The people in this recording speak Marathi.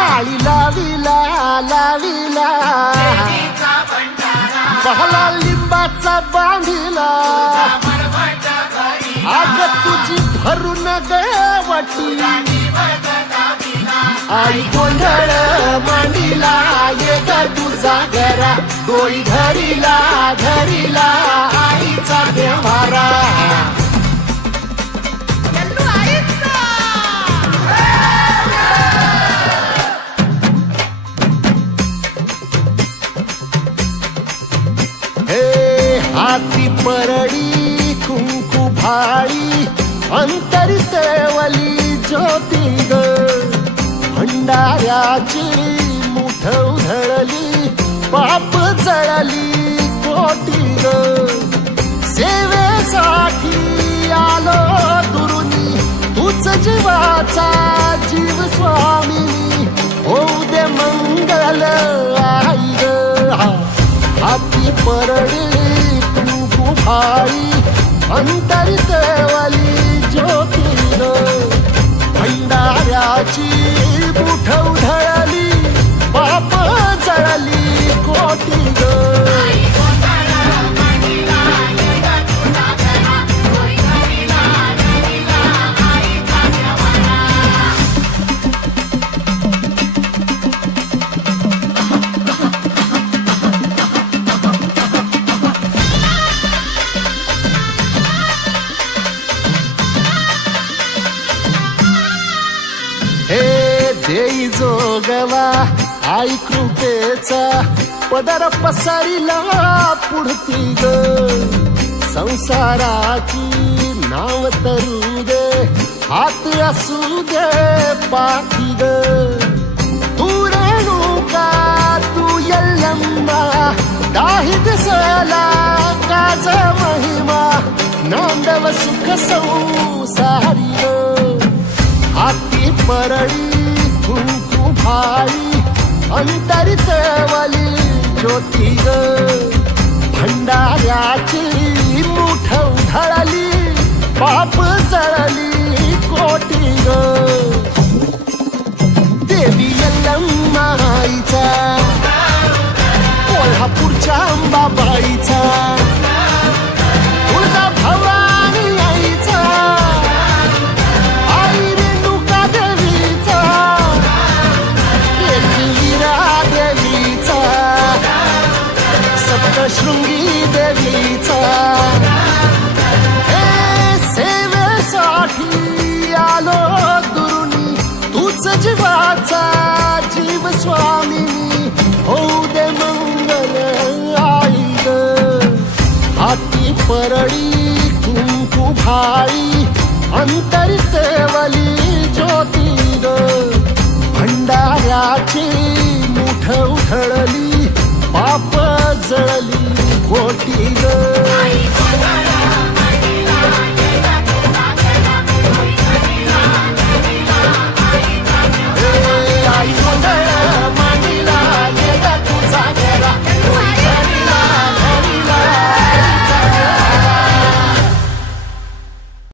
आळी लाविला लाविला बहला लिंबाचा बांधिला आग तुझी भरून गवटी आई गोंधळ मांडीला ये ग तुझा घरा डोई धरीला धरीला आईचा देवारा हाती परडी कुंकू भाळी अंतरितवली ज्योती ग भंडाऱ्याची मुठ उधळली पाप जळली कोटी ग सेवेसाठी आलो दुरुनी तूच जीवाचा जीव स्वामी होऊ दे मंगल आई ग हाती परडी भाई अंतरितवली ज्योती ग भंडाऱ्याची मुठ उधळली पाप जळली कोटी ग देई जोगवा आई कृपेचा पदर पसरिला पुढती ग संसाराची नाव तरू दे हात असू दे पाठी ग तू रेणुका तू यल्लम्मा दाही दिसला काज महिमा नांदव सुख संसारी ग हाती परडी कुंकू भाई अंतरितवली ज्योती ग भंडाऱ्याची मुठ उधळली पाप जळली कोटी ग देवी यल्लम्मा आईचा कोल्हापूरच्या अंबाबाईचा तुळजा भवानी आईचा शृंगी देवीचा सेवेसाठी आलो दुरुनी तूच जीवाचा जीव स्वामिनी होऊ दे मंगल आई ग हाती परडी कुंकू भाई अंतरितवली ज्योती ग भंडाऱ्याची मुठ उधळली पाप जळली कोटी ग